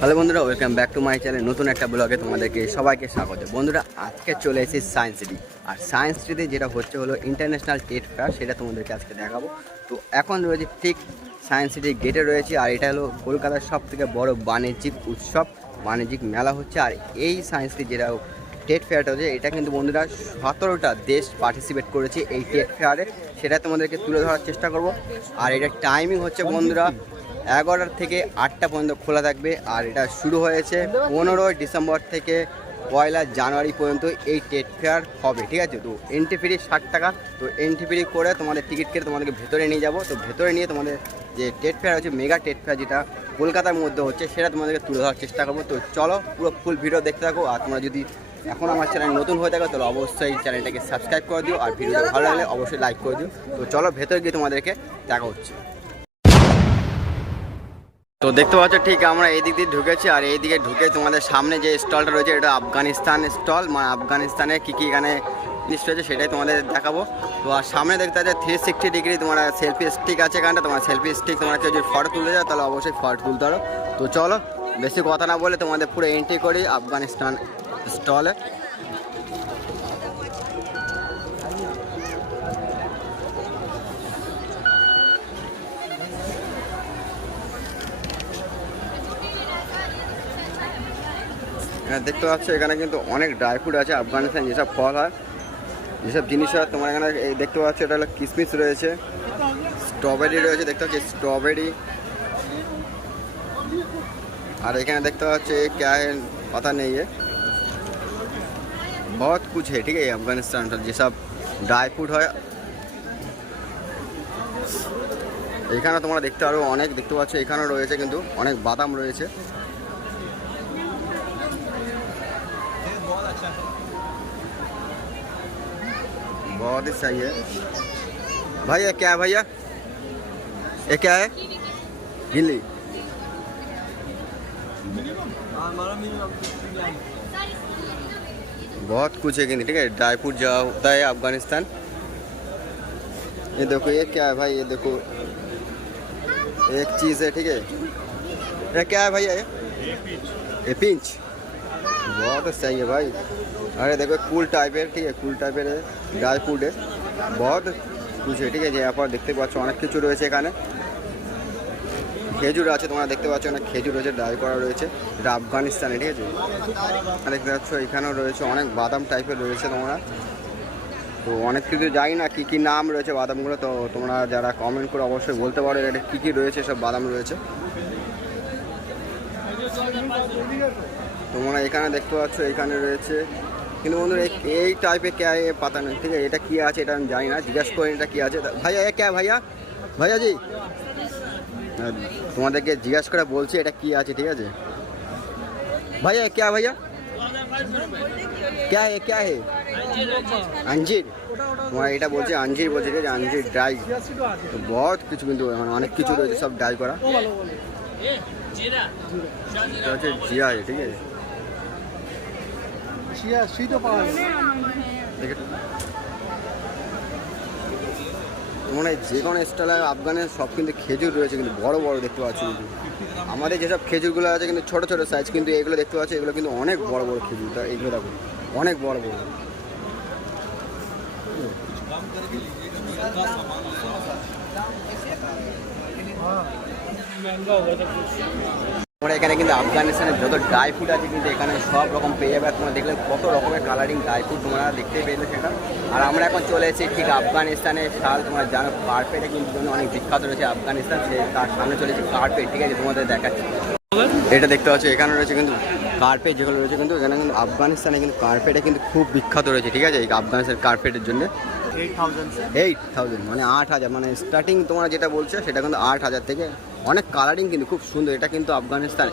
Hello বন্ধুরা, welcome back to my channel. নতুন একটা ব্লগে তোমাদেরকে সবাইকে স্বাগত। বন্ধুরা, আজকে চলে এসেছি সায়েন্স সিটি। আর সায়েন্স সিটিতে যেটা হচ্ছে হলো ইন্টারন্যাশনাল ট্রেড ফেয়ার, সেটা তোমাদেরকে আজকে দেখাবো। তো এখন রয়েছে ঠিক সায়েন্স সিটির গেটে রয়েছে। আর এটা হলো কলকাতার সব থেকে বড় বাণিজ্যিক উৎসব, বাণিজ্যিক মেলা হচ্ছে। আর এই সায়েন্স সিটি যেটা ট্রেড ফেয়ারটা হচ্ছে, এটা কিন্তু বন্ধুরা 17টা দেশ পার্টিসিপেট করেছে এই ট্রেড ফেয়ারে। সেটা তোমাদেরকে তুলে ধরার চেষ্টা করব। আর এটার টাইমিং হচ্ছে বন্ধুরা 11টা থেকে 8টা পর্যন্ত খোলা থাকবে। আর এটা শুরু হয়েছে 15 ডিসেম্বর থেকে 1 জানুয়ারি পর্যন্ত এই ট্রেড ফেয়ার হবে, ঠিক আছে। তো এন্ট্রি ফি 60 টাকা। তো এন্ট্রি ফি করে তোমাদের টিকিট কেটে তোমাদেরকে ভেতরে নিয়ে যাব। তো ভেতরে নিয়ে তোমাদের যে ট্রেড ফেয়ার হচ্ছে, মেগা ট্রেড ফেয়ার যেটা কলকাতার মধ্যে হচ্ছে, সেটা তোমাদেরকে তুলে ধরার চেষ্টা করবো। তো চলো, পুরো ফুল ভিডিও দেখতে থাকো। আর তোমরা যদি এখন আমার চ্যানেল নতুন হয়ে থাকো, তাহলে অবশ্যই চ্যানেলটাকে সাবস্ক্রাইব করে দিও। আর ভিডিওটা ভালো লাগলে অবশ্যই লাইক করে দিও। তো চলো, ভেতরে গিয়ে তোমাদেরকে দেখা হচ্ছে। তো দেখতে পাচ্ছ, ঠিক আমরা এই দিক দিয়ে ঢুকেছি। আর এই দিকে ঢুকে তোমাদের সামনে যে স্টলটা রয়েছে, এটা আফগানিস্তান স্টল। মানে আফগানিস্তানে কী কী এখানে জিনিস রয়েছে সেটাই তোমাদের দেখাবো। তো আর সামনে দেখতে পাচ্ছ 360 ডিগ্রি তোমার সেলফি স্টিক আছে এখানটা। তোমার সেলফি স্টিক তোমরা কেউ যদি ফটো তুলতে যাও, তাহলে অবশ্যই ফটো তুলতে পারো। তো চলো, বেশি কথা না বলে তোমাদের পুরো এন্ট্রি করি আফগানিস্তান স্টলে। দেখতে পাচ্ছ, এখানে কিন্তু অনেক ড্রাই ফ্রুট আছে। আফগানিস্তান যেসব ফল হয়, যেসব জিনিস হয়, তোমার এখানে দেখতে পাচ্ছ, এটা হলো কিশমিশ রয়েছে, স্ট্রবেরি রয়েছে, দেখতে পাচ্ছি স্ট্রবেরি। আর এখানে দেখতে পাচ্ছ क्या है पता नहीं है, बहुत कुछ है, ठीक है। আফগানিস্তান যেসব ড্রাই ফ্রুট হয়, এখানে তোমরা দেখতে আরও অনেক দেখতে পাচ্ছ। এখানেও রয়েছে কিন্তু অনেক বাদাম রয়েছে। बहुत ही सही है भैया। क्या है भैया, ये क्या है? गिल्ली। बहुत कुछ है, ठीक है। ड्राई फ्रूट जो होता है अफगानिस्तान। ये देखो, ये क्या है भाई? ये देखो, एक चीज़ है, ठीक है। ये क्या है भैया? ये पिंच। बहुत सही है भाई। अरे देखो, कूल टाइप है, ठीक है, कूल टाइप है, ड्राई फ्रूट है, बहुत कुछ है, ठीक है। यहाँ पर देखते পাচ্ছ অনেক কিছু রয়েছে। এখানে খেজুর আছে, তোমরা দেখতে পাচ্ছ অনেক খেজুর রয়েছে, ড্রাই করা রয়েছে। এটা আফগানিস্তানে, ঠিক আছে। দেখতে পাচ্ছ এখানেও রয়েছে অনেক বাদাম টাইপের রয়েছে তোমরা। তো অনেক কিছু জানি না কী কী নাম রয়েছে বাদামগুলো। তো তোমরা যারা কমেন্ট করে অবশ্যই বলতে পারো এটা কী কী রয়েছে, সব বাদাম রয়েছে। তোমরা এখানে দেখতে পাচ্ছ, এখানে রয়েছে কিন্তু বন্ধুরা এই টাইপের কে পাতা নেই, ঠিক আছে। এটা কী আছে এটা আমি জানি না, জিজ্ঞাসা করি এটা কী আছে। ভাইয়া এ ক্যা ভাইয়া? ভাইয়া জি, তোমাদেরকে জিজ্ঞাসা করে বলছি এটা কী আছে, ঠিক আছে। ভাইয়া ক্যা ভাইয়া? ক্যা হে ক্যা হে? अंजीर। তোমার এটা বলছে अंजीर বলছে, ঠিক আছে, अंजीर ড্রাই। তো বহুত কিছু কিন্তু অনেক কিছু রয়েছে, সব ড্রাই করা। এটা হচ্ছে জিরা, ঠিক আছে। তোমরা যে কোনো স্টাইলে আফগানের সব কিন্তু খেজুর রয়েছে, কিন্তু বড় বড় দেখতে পাচ্ছি। কিন্তু আমাদের যেসব খেজুরগুলো আছে কিন্তু ছোট ছোট সাইজ, কিন্তু এগুলো দেখতে পাচ্ছি এগুলো কিন্তু অনেক বড় বড় খেজুর। এইগুলো দেখো অনেক বড় বড়। তোমরা এখানে কিন্তু আফগানিস্তানের যত ড্রাই ফ্রুট আছে কিন্তু এখানে সব রকম পেয়ে যাবে। তোমরা দেখলে কত রকমের কালারিং ড্রাই ফ্রুট তোমরা দেখতেই পেলে সেটা। আর আমরা এখন চলে এসেছি ঠিক আফগানিস্তানের শাল। তোমরা জানো কার্পেটে কিন্তু অনেক বিখ্যাত রয়েছে আফগানিস্তান, সে তার সামনে চলে এসেছি কার্পেট, ঠিক আছে। তোমাদের দেখাচ্ছি, এটা দেখতে পাচ্ছ এখানে রয়েছে কিন্তু কার্পেট যেগুলো রয়েছে, কিন্তু এখানে কিন্তু আফগানিস্তানে কিন্তু কার্পেটে কিন্তু খুব বিখ্যাত রয়েছে, ঠিক আছে। এই আফগানিস্তানের কার্পেটের জন্য 8,000 মানে 8,000, মানে স্টার্টিং তোমরা যেটা বলছো সেটা কিন্তু 8,000 থেকে। অনেক কালারিং কিন্তু খুব সুন্দর। এটা কিন্তু আফগানিস্তান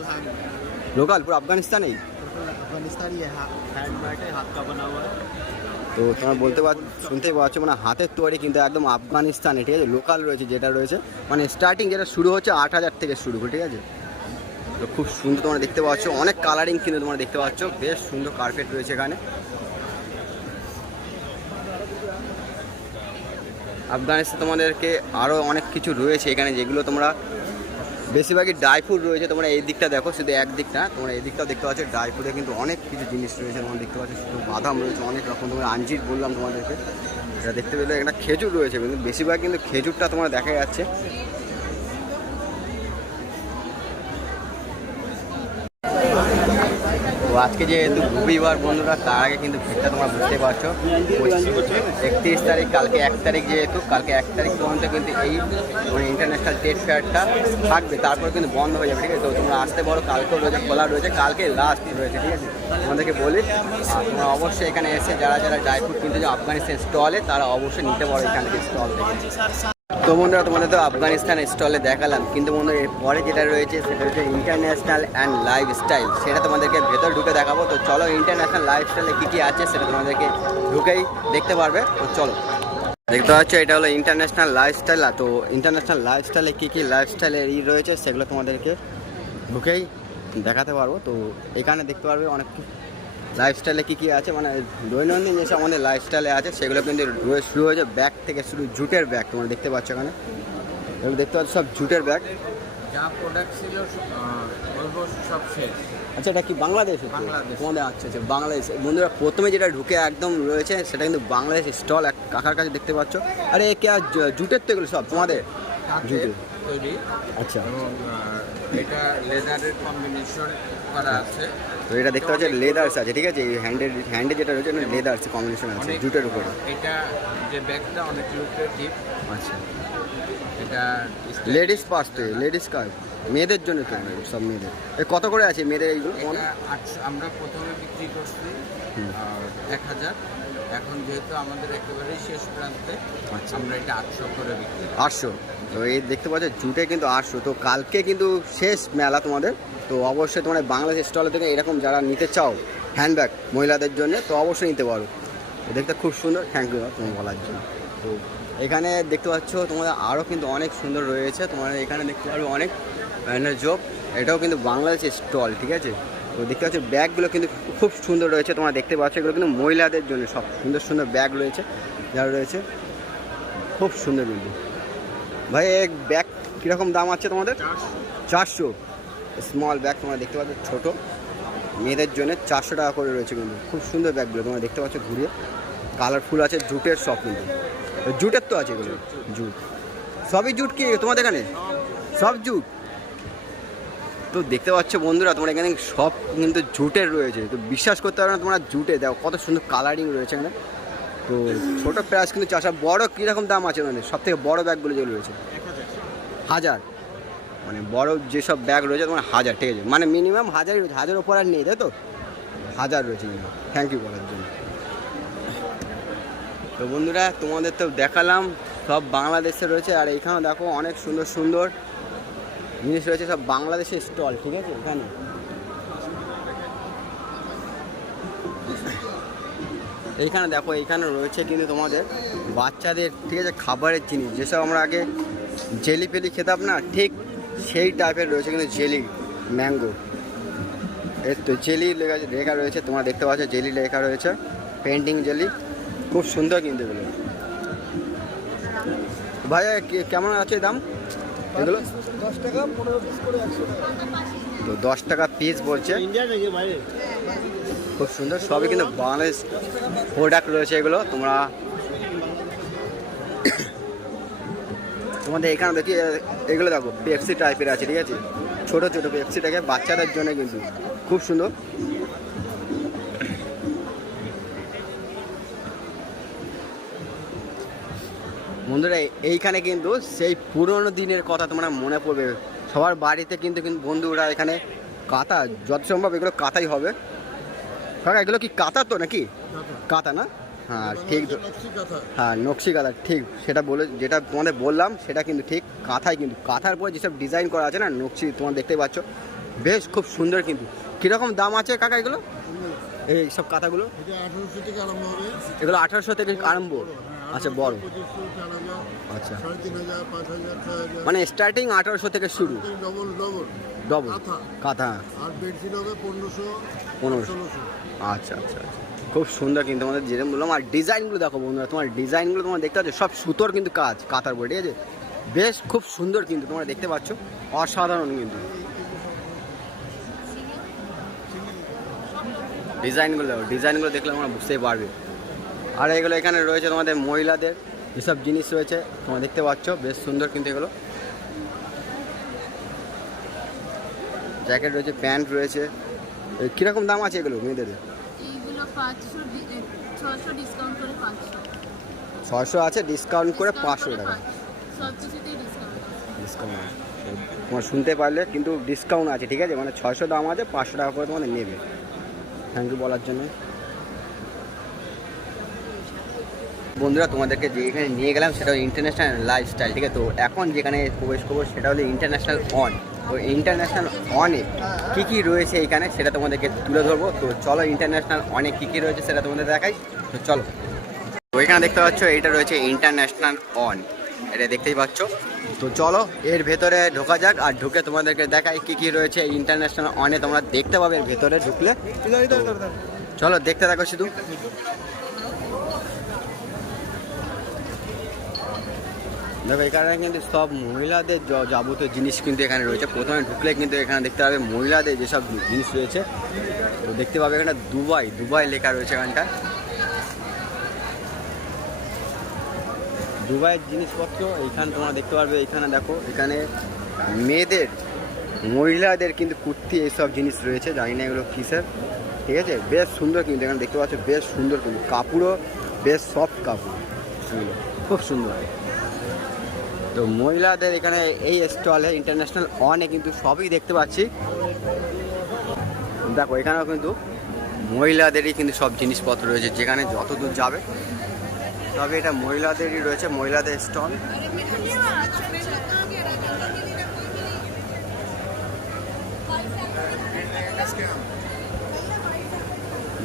লোকাল, পুরো আফগানিস্তানেই। তো তোমরা শুনতেই পাচ্ছ, মানে হাতের তৈরি, কিন্তু একদম আফগানিস্তানে, ঠিক আছে। লোকাল রয়েছে যেটা রয়েছে, মানে স্টার্টিং যেটা শুরু হচ্ছে 8,000 থেকে শুরু করে, ঠিক আছে। তো খুব সুন্দর তোমরা দেখতে পাচ্ছ, অনেক কালারিং কিন্তু তোমরা দেখতে পাচ্ছ, বেশ সুন্দর কার্পেট রয়েছে এখানে। আফগানিস্তান তোমাদেরকে আরও অনেক কিছু রয়েছে এখানে, যেগুলো তোমরা বেশিরভাগই ড্রাই ফ্রুট রয়েছে। তোমরা এই দিকটা দেখো, শুধু এক দিক না, তোমরা এই দিকটাও দেখতে পাচ্ছ। ড্রাই ফ্রুটে কিন্তু অনেক কিছু জিনিস রয়েছে তোমরা দেখতে পাচ্ছ। শুধু বাদাম রয়েছে অনেক রকম, তোমরা আঞ্জির বললাম তোমাদেরকে, এটা দেখতে পেলে একটা খেজুর রয়েছে, কিন্তু বেশিরভাগ কিন্তু খেজুরটা তোমার দেখা যাচ্ছে। তো আজকে যেহেতু রবিবার বন্ধুরা, তার আগে কিন্তু ভিড়টা তোমরা বুঝতে পারছো। 31 তারিখ, কালকে 1 তারিখ, যেহেতু কালকে 1 তারিখ পর্যন্ত কিন্তু এই মানে ইন্টারন্যাশনাল ট্রেড ফেয়ারটা থাকবে, তারপর কিন্তু বন্ধ হয়ে যাবে, ঠিক আছে। তো তোমরা আসতে পারো, কালকেও রয়েছে, খোলা রয়েছে, কালকে লাস্ট রয়েছে, ঠিক আছে। তোমাদেরকে বলি, আর তোমরা অবশ্যই এখানে এসে যারা যারা ড্রাই ফ্রুট কিনতে যাও আফগানিস্তান স্টলে, তারা অবশ্যই নিতে পারো এখান থেকে, স্টল থেকে। তো বন্ধুরা, তোমাদের তো আফগানিস্তান স্টলে দেখালাম, কিন্তু বন্ধুরা এরপরে যেটা রয়েছে সেটা হচ্ছে ইন্টারন্যাশনাল অ্যান্ড লাইফস্টাইল। সেটা তোমাদেরকে ভেতর ঢুকে দেখাবো। তো চলো, ইন্টারন্যাশনাল লাইফস্টাইলে কী কী আছে সেটা তোমাদেরকে ঢুকেই দেখতে পারবে। তো চলো, দেখতে পাচ্ছ এটা হলো ইন্টারন্যাশনাল লাইফস্টাইল। তো ইন্টারন্যাশনাল লাইফস্টাইলে কী কী লাইফস্টাইলের রয়েছে সেগুলো তোমাদেরকে ঢুকেই দেখাতে পারবো। তো এখানে দেখতে পারবে অনেক লাইফস্টাইলে কী কী আছে, মানে দৈনন্দিন যেসব আমাদের লাইফস্টাইলে আছে সেগুলো কিন্তু শুরু হয়েছে ব্যাগ থেকে, শুরু জুটের ব্যাগ তোমরা দেখতে পাচ্ছ এখানে, এগুলো দেখতে পাচ্ছ সব জুটের ব্যাগ। যা প্রোডাক্ট ছিল বলবো সব শেষ। আচ্ছা, এটা কি বাংলাদেশ? তোমাদের আচ্ছা আচ্ছা, বাংলাদেশ। বন্ধুরা প্রথমে যেটা ঢুকে একদম রয়েছে সেটা কিন্তু বাংলাদেশ স্টল, এক কাকার কাছে দেখতে পাচ্ছ। আরে কে জুটের তো এগুলো সব তোমাদের জুটের তৈরি। আচ্ছা, এটা লেদারের কম্বিনেশন করা আছে। তো এটা দেখতে পাচ্ছ লেদার্স আছে, ঠিক আছে। এই হ্যান্ডে যেটা রয়েছে লেদার্স কম্বিনেশন আছে জুটের উপরে। এটা যে ব্যাগটা অনেক লুক্রেটিভ। আচ্ছা, এটা লেডিস পার্স, তো লেডিস কার, মেয়েদের জন্য তো সব মেয়েদের। কত করে আছে মেয়েদের এইগুলো? আমরা প্রথমে বিক্রি করছি 1000, এখন যেহেতু আমাদের একেবারেই শেষ প্রান্তে আমরা এটা 800 করে বিক্রি। 800? তো এই দেখতে পাচ্ছ জুটে কিন্তু 800। তো কালকে কিন্তু শেষ মেলা তোমাদের। তো অবশ্যই তোমরা বাংলাদেশ স্টলে থেকে এরকম যারা নিতে চাও হ্যান্ডব্যাগ মহিলাদের জন্য, তো অবশ্যই নিতে পারো। তো দেখতে খুব সুন্দর, থ্যাংক ইউ তোমার বলার জন্য। তো এখানে দেখতে পাচ্ছ তোমাদের আরও কিন্তু অনেক সুন্দর রয়েছে। তোমার এখানে দেখতে পারো অনেক জব, এটাও কিন্তু বাংলাদেশের স্টল, ঠিক আছে। তো দেখতে পাচ্ছ ব্যাগগুলো কিন্তু খুব সুন্দর রয়েছে, তোমরা দেখতে পাচ্ছ এগুলো কিন্তু মহিলাদের জন্য সব সুন্দর সুন্দর ব্যাগ রয়েছে, যারা রয়েছে খুব সুন্দর। কিন্তু ভাই এক ব্যাগ কীরকম দাম আছে তোমাদের? 400। স্মল ব্যাগ তোমরা দেখতে পাচ্ছ, ছোটো মেয়েদের জন্য 400 টাকা করে রয়েছে। কিন্তু খুব সুন্দর ব্যাগগুলো তোমরা দেখতে পাচ্ছ, ঘুরিয়ে কালারফুল আছে, জুটের সব, কিন্তু জুটের তো আছে এগুলো, জুট সবই জুট। কি তোমাদের এখানে সব জুট? তো দেখতে পাচ্ছ বন্ধুরা, তোমরা এখানে সব কিন্তু জুটের রয়েছে। তো বিশ্বাস করতে পারো না তোমরা, জুটে দেখো কত সুন্দর কালারিং রয়েছে এখানে। তো ছোটো প্রাইস কিন্তু 400। বড় কীরকম দাম আছে মানে সব থেকে বড়ো ব্যাগগুলো যেগুলো রয়েছে? 1000। মানে বড় যেসব ব্যাগ রয়েছে তোমার 1000, ঠিক আছে। মানে মিনিমাম 1000ই রয়েছে, 1000 ওপর আর নেই, তাই তো? 1000 রয়েছে মিনিমাম। থ্যাংক ইউ বলার জন্য। তো বন্ধুরা তোমাদের তো দেখালাম সব বাংলাদেশে রয়েছে, আর এইখানে দেখো অনেক সুন্দর সুন্দর জিনিস রয়েছে, সব বাংলাদেশের স্টল, ঠিক আছে। এখানে এইখানে দেখো, এইখানে রয়েছে কিন্তু তোমাদের বাচ্চাদের, ঠিক আছে, খাবারের জিনিস, যেসব আমরা আগে জেলি ফেলি খেতাম না, ঠিক সেই টাইপের রয়েছে কিন্তু জেলি, ম্যাঙ্গো। এর তো জেলি লেখা রয়েছে, তোমরা দেখতে পাচ্ছ জেলি লেখা রয়েছে, পেন্টিং জেলি, খুব সুন্দর কিন্তু এগুলো। ভাইয়া কেমন আছে দাম এগুলো? 10 টাকা, 15 পিস করে 100 টাকা। তো 10 টাকা পিস বলছে। ইন্ডিয়া থেকে বাইরে। খুব সুন্দর, সবই কিন্তু বাংলাদেশ প্রোডাক্ট রয়েছে এগুলো। তোমাদের এখানে দেখি এগুলো দেখো পেপসি টাইপের আছে, ঠিক আছে, ছোটো ছোটো পেপসি থাকে বাচ্চাদের জন্য, কিন্তু খুব সুন্দর। বন্ধুরা এইখানে কিন্তু সেই পুরনো দিনের কথা তোমরা মনে পড়বে, সবার বাড়িতে কিন্তু বন্ধুরা এখানে কাঁথা, যত সম্ভব এগুলো কাঁথাই হবে। কাকা এগুলো কি কাঁথা তো নাকি? কাঁথা না? হ্যাঁ ঠিক, হ্যাঁ নকশি কাঁথা, ঠিক সেটা বলে, যেটা তোমাদের বললাম সেটা কিন্তু ঠিক, কাঁথাই। কিন্তু কাঁথার পরে যেসব ডিজাইন করা আছে না, নকশি, তোমরা দেখতে পাচ্ছ, বেশ খুব সুন্দর। কিন্তু কীরকম দাম আছে কাকা এগুলো, এই সব কাঁথাগুলো? 1800 থেকে আরম্ভ হবে। এগুলো 1800 থেকে আরম্ভ? আচ্ছা, বড়, আচ্ছা, 3500, 5000, 6000, মানে স্টার্টিং 1800 থেকে শুরু। ডবল কাঁথা। আর বেডশিট হবে 1500, 1600। আচ্ছা আচ্ছা আচ্ছা, খুব সুন্দর। কিন্তু তোমাদের যেরকম বললাম, আর ডিজাইনগুলো দেখো বন্ধুরা, তোমার ডিজাইনগুলো তোমরা দেখতে পাচ্ছ, সব সুতোর কিন্তু কাজ কাঁথার উপরে, ঠিক আছে। বেশ খুব সুন্দর কিন্তু তোমরা দেখতে পাচ্ছ, অসাধারণ কিন্তু ডিজাইনগুলো দেখলে তোমরা বুঝতেই পারবে। আর এগুলো এখানে রয়েছে তোমাদের মহিলাদের যেসব জিনিস রয়েছে তোমরা দেখতে পাচ্ছ, বেশ সুন্দর কিন্তু এগুলো। জ্যাকেট রয়েছে, প্যান্ট রয়েছে। কীরকম দাম আছে এগুলো মেয়েদের? এইগুলো 600 ডিসকাউন্ট করে 500। 600 আছে, ডিসকাউন্ট করে 500 টাকা সব কিছুতেই ডিসকাউন্ট। ডিসকাউন্ট আছে, তোমরা শুনতে পারলে কিন্তু ডিসকাউন্ট আছে, ঠিক আছে? মানে 600 দাম আছে, 500 টাকা করে তোমাদের নেবে। থ্যাংক ইউ বলার জন্য। বন্ধুরা তোমাদেরকে যে এখানে নিয়ে গেলাম সেটা হলো ইন্টারন্যাশনাল লাইফস্টাইল, ঠিক আছে? তো এখন যেখানে প্রবেশ করবো সেটা হলো ইন্টারন্যাশনাল অন। তো ইন্টারন্যাশনাল অনে কী কী রয়েছে এখানে সেটা তোমাদেরকে তুলে ধরবো। তো চলো ইন্টারন্যাশনাল অনে কী কী রয়েছে সেটা তোমাদের দেখাই। তো চলো, তো এখানে দেখতে পাচ্ছ এটা রয়েছে ইন্টারন্যাশনাল অন, এটা দেখতেই পাচ্ছ। তো চলো এর ভেতরে ঢোকা যাক, আর ঢুকে তোমাদেরকে দেখাই কী কী রয়েছে ইন্টারন্যাশনাল অনে। তোমরা দেখতে পাবে এর ভেতরে ঢুকলে। তো চলো দেখতে থাকো শুধু। দেখো এখানে কিন্তু সব মহিলাদের যাবতীয় জিনিস কিন্তু এখানে রয়েছে। প্রথমে ঢুকলে কিন্তু এখানে দেখতে পাবে মহিলাদের যেসব জিনিস রয়েছে। তো দেখতে পাবে এখানে দুবাই লেখা রয়েছে এখানটা। দুবাইয়ের জিনিসপত্র এইখানে তোমরা দেখতে পারবে। এইখানে দেখো, এখানে মেয়েদের মহিলাদের কিন্তু কুর্তি এইসব জিনিস রয়েছে, জানি না এগুলো কিসের, ঠিক আছে? বেশ সুন্দর কিন্তু এখানে দেখতে পাচ্ছ, বেশ সুন্দর কিন্তু কাপড়ও বেশ সফট কাপড়, এগুলো খুব সুন্দর। তো মহিলাদের এখানে এই স্টলে ইন্টারন্যাশনাল অনে কিন্তু সবই দেখতে পাচ্ছি। দেখো এখানেও কিন্তু মহিলাদেরই কিন্তু সব জিনিসপত্র রয়েছে, যেখানে যত দূর যাবে তবে এটা মহিলাদেরই রয়েছে, মহিলাদের স্টল।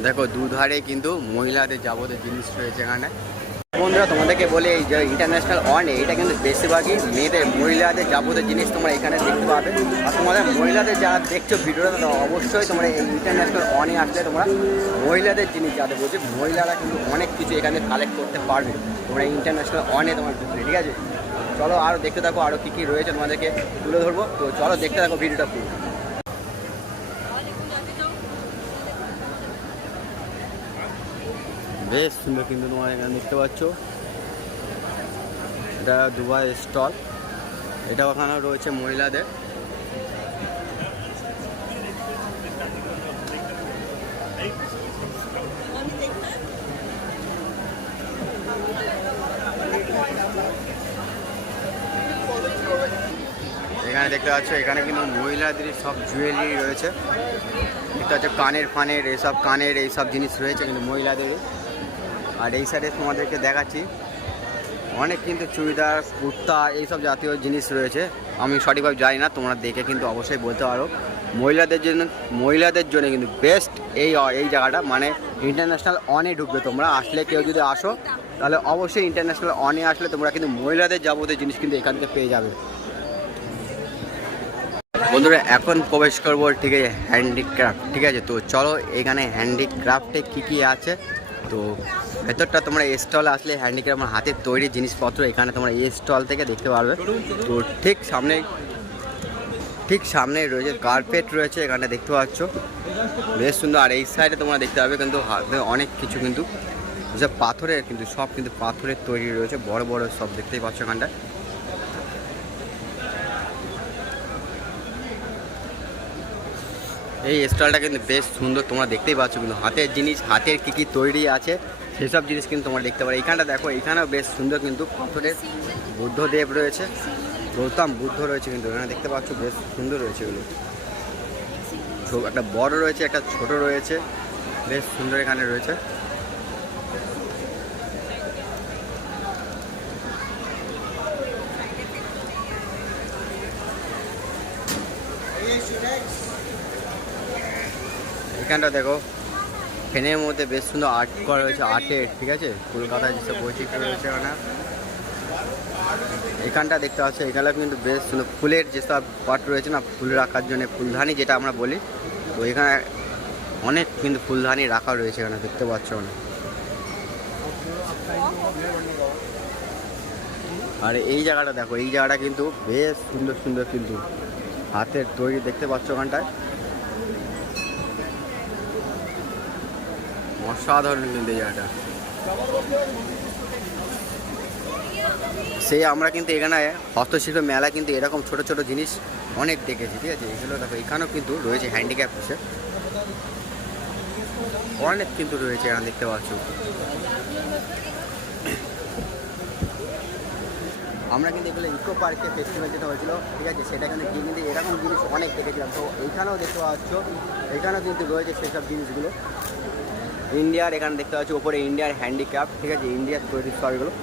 দেখো দুধারে কিন্তু মহিলাদের যাবতীয় জিনিস রয়েছে এখানে। বন্ধুরা তোমাদেরকে বলে এই যে ইন্টারন্যাশনাল অনে এটা কিন্তু বেশিরভাগই মেয়েদের মহিলাদের যাবতীয় জিনিস তোমরা এখানে দেখতে পাবে। আর তোমাদের মহিলাদের যারা দেখছো ভিডিওটা, তারা অবশ্যই তোমরা এই ইন্টারন্যাশনাল অনে আসলে তোমরা মহিলাদের জিনিস যাদের বলছে, মহিলারা কিন্তু অনেক কিছু এখানে কালেক্ট করতে পারবে তোমরা ইন্টারন্যাশনাল অনে তোমার ঢুকলে, ঠিক আছে? চলো আরও দেখতে থাকো, আরও কী কী রয়েছে তোমাদেরকে তুলে ধরবো। তো চলো দেখতে থাকো ভিডিওটা পুরো। বেশ সুন্দর কিন্তু তোমরা এখানে দেখতে পাচ্ছ, এটা দুবাই স্টল। এটা ওখানে রয়েছে মহিলাদের। এখানে দেখতে পাচ্ছ এখানে কিন্তু মহিলাদের সব জুয়েলারি রয়েছে, দেখতে পাচ্ছ কানের এইসব জিনিস রয়েছে কিন্তু মহিলাদেরই। আর এই সাইডে তোমাদেরকে দেখাচ্ছি অনেক কিন্তু চুড়িদার, কুর্তা এইসব জাতীয় জিনিস রয়েছে। আমি সঠিকভাবে জানি না, তোমরা দেখে কিন্তু অবশ্যই বলতে পারো। মহিলাদের জন্য কিন্তু বেস্ট এই জায়গাটা, মানে ইন্টারন্যাশনাল অনে ঢুকবে তোমরা। আসলে কেউ যদি আসো তাহলে অবশ্যই ইন্টারন্যাশনাল অনে আসলে তোমরা কিন্তু মহিলাদের যাবতীয় জিনিস কিন্তু এখান থেকে পেয়ে যাবে। বন্ধুরা এখন প্রবেশ করবো ঠিক আছে হ্যান্ডিক্রাফট, ঠিক আছে? তো চলো এখানে হ্যান্ডিক্রাফটে কী কী আছে। তো ভেতরটা তোমরা এই স্টলে আসলে হ্যান্ডিক্রাফট হাতের তৈরি জিনিসপত্র এখানে তোমরা এই স্টল থেকে দেখতে পারবে। তো ঠিক সামনে রয়েছে কার্পেট রয়েছে, এখানে দেখতে পাচ্ছ বেশ সুন্দর। আর এই সাইডে তোমরা দেখতে পাবে কিন্তু হাতে অনেক কিছু কিন্তু যেসব পাথরের, কিন্তু সব কিন্তু পাথরের তৈরি রয়েছে, বড় বড় সব দেখতেই পাচ্ছ এখানটায়। এই স্টলটা কিন্তু বেশ সুন্দর, তোমরা দেখতেই পাচ্ছ কিন্তু হাতের জিনিস, হাতের কী কী তৈরি আছে সেসব জিনিস কিন্তু তোমরা দেখতে পারো। এইখানটা দেখো, এইখানেও বেশ সুন্দর কিন্তু পাথরের বুদ্ধদেব রয়েছে, গৌতম বুদ্ধ রয়েছে কিন্তু এখানে দেখতে পাচ্ছ, বেশ সুন্দর রয়েছে এগুলো। একটা বড় রয়েছে, একটা ছোট রয়েছে, বেশ সুন্দর এখানে রয়েছে। এখানটা দেখো ফ্যানের মধ্যে বেশ সুন্দর আর্ট করা রয়েছে, আর্টের, ঠিক আছে? কলকাতায় যেসব বৈচিত্র্য রয়েছে এখানে। এখানটা দেখতে পাচ্ছ, এখানে কিন্তু বেশ সুন্দর ফুলের যেসব পট রয়েছে না, ফুল রাখার জন্য ফুলদানি যেটা আমরা বলি, তো এখানে অনেক কিন্তু ফুলদানি রাখা রয়েছে এখানে দেখতে পাচ্ছ অনেক। আর এই জায়গাটা দেখো, এই জায়গাটা কিন্তু বেশ সুন্দর সুন্দর কিন্তু হাতের তৈরি দেখতে পাচ্ছ ওখানটায়, অসাধারণ কিন্তু এই জায়গাটা। সেই আমরা কিন্তু এখানে হস্তশিল্প মেলা কিন্তু এরকম ছোট ছোট জিনিস অনেক দেখেছি, ঠিক আছে। এগুলো দেখো এখানেও কিন্তু রয়েছে হ্যান্ডিক্যাপ হিসেবে অনেক কিন্তু রয়েছে এখানে দেখতে পাচ্ছ। আমরা কিন্তু এগুলো ইকো পার্কে ফেস্টিভ্যাল যেটা হয়েছিল, ঠিক আছে, সেটা কিন্তু গিয়ে কিন্তু এরকম জিনিস অনেক দেখেছিলাম। তো এইখানেও দেখতে পাচ্ছ, এখানেও কিন্তু রয়েছে সেসব জিনিসগুলো ইন্ডিয়ার। এখানে দেখতে পাচ্ছ উপরে ইন্ডিয়ার হ্যান্ডিক্রাফট, ঠিক আছে, ইন্ডিয়ার তৈরি সবগুলো।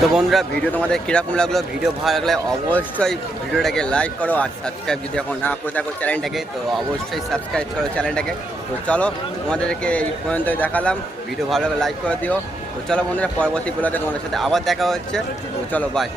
তো বন্ধুরা, ভিডিও তোমাদের কীরকম লাগলো? ভিডিও ভালো লাগলে অবশ্যই ভিডিওটাকে লাইক করো, আর সাবস্ক্রাইব যদি এখন না করে থাকো চ্যানেলটাকে, তো অবশ্যই সাবস্ক্রাইব করো চ্যানেলটাকে। তো চলো, তোমাদেরকে এই পর্যন্তই দেখালাম। ভিডিও ভালো লাগলে লাইক করে দিও। তো চলো বন্ধুরা, পরবর্তী ব্লগে তোমাদের সাথে আবার দেখা হচ্ছে। তো চলো, বাই।